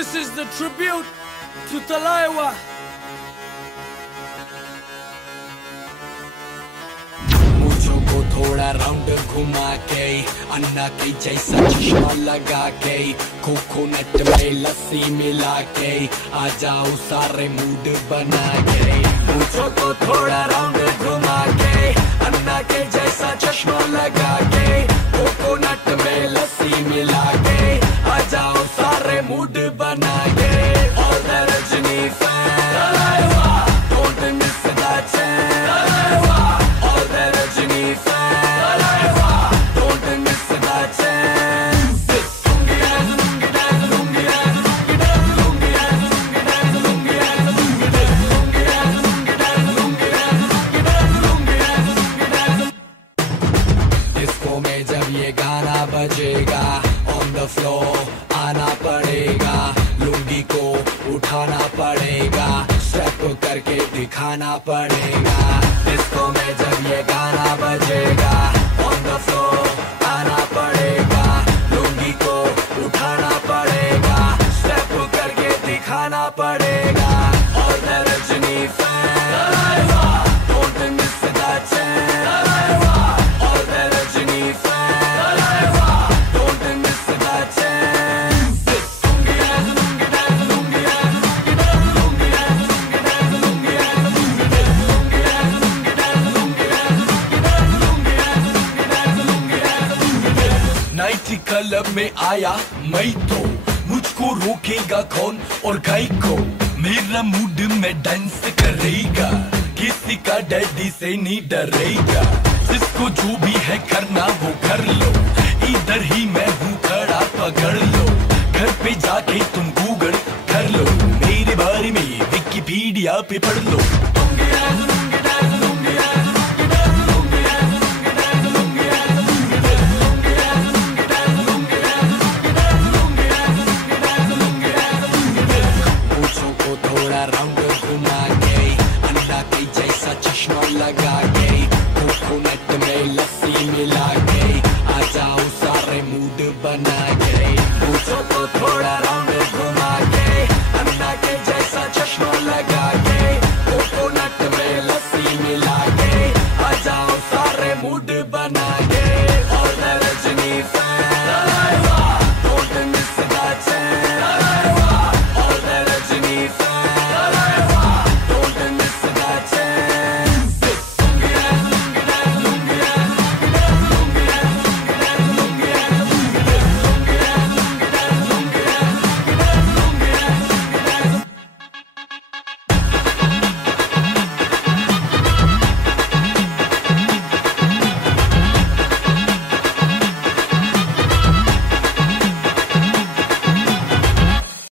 This is the tribute to Talaiwa. मुझो को थोड़ा round घुमा के अन्ना के जैसा चश्मा लगा के कोकोनट में लस्सी मिला के आ जाओ सारे मूड बना के। मुझो को थोड़ा राउंड घुमा के अन्ना के जैसा चश्मा लगा के कोकोनट में लस्सी मिला के आ जाओ सारे मूड बना के। All the Rajni fans, Talaiwa, don't miss that chance, Talaiwa. All the Rajni fans, Talaiwa, don't miss that chance. Lungi dance, lungi dance, lungi dance, lungi dance, lungi dance, lungi dance, lungi dance, lungi dance, lungi dance, lungi dance, lungi dance, lungi dance, lungi dance. Disco में जब ये गाना बजेगा on the floor आना पड़ेगा, लुंगी को उठाना पड़ेगा, स्टेप करके दिखाना पड़ेगा। डिस्को में जब ये गाना बजेगा on the floor आना पड़ेगा, लुंगी को उठाना पड़ेगा, स्टेप करके दिखाना पड़ेगा। All the Rajni fans, Talaiwa, don't miss that chance, Talaiwa. All the Rajni fans, Talaiwa, don't miss that chance. Lungi dance, lungi dance, lungi dance, lungi dance, lungi dance, lungi dance, lungi dance, lungi dance, lungi dance, lungi dance, lungi dance, lungi dance, lungi dance, lungi dance. Night club में आया मैं तो मुझको रोकेगा कौन और गाय को, मेरा मूड में डांस करेगा, किसी का डैडी से नहीं डरेगा। जिसको जो भी है करना वो कर लो, इधर ही मैं हूँ खड़ा पकड़ लो, घर पे जाके तुम गूगल कर लो, मेरे बारे में विकिपीडिया पे पढ़ लो। Lungi dance, lungi dance, lungi dance, lungi dance, lungi dance, lungi dance, lungi dance, lungi dance, lungi dance, lungi dance, lungi dance, lungi dance, lungi dance, lungi dance। पूछों को थोड़ा राउंड घुमा के अन्ना के जैसा चश्मा लगा के कोकोनट में लस्सी मिला के आ जाओ सारे मूड बना के। पूछों को थोड़ा राउंड